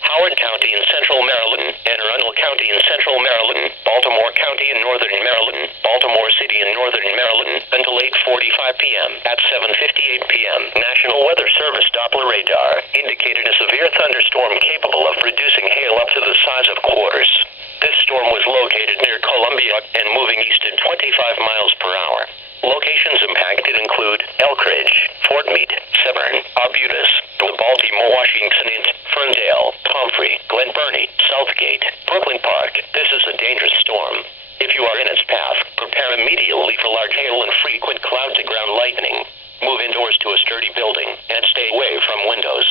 Howard County in central Maryland, and Arundel County in central Maryland, Baltimore County in northern Maryland, Baltimore City in northern Maryland, until 8:45 p.m. At 7:58 p.m., National Weather Service Doppler radar indicated a severe thunderstorm capable of producing hail up to the size of quarters. This storm was located near Columbia and moving east at 25 miles per hour. Locations impacted include Elkridge, Fort Meade, Severn, Arbutus, the Baltimore, Washington, Ferndale, Comfrey, Glen Burnie, Southgate, Brooklyn Park. This is a dangerous storm. If you are in its path, prepare immediately for large hail and frequent cloud-to-ground lightning. Move indoors to a sturdy building and stay away from windows.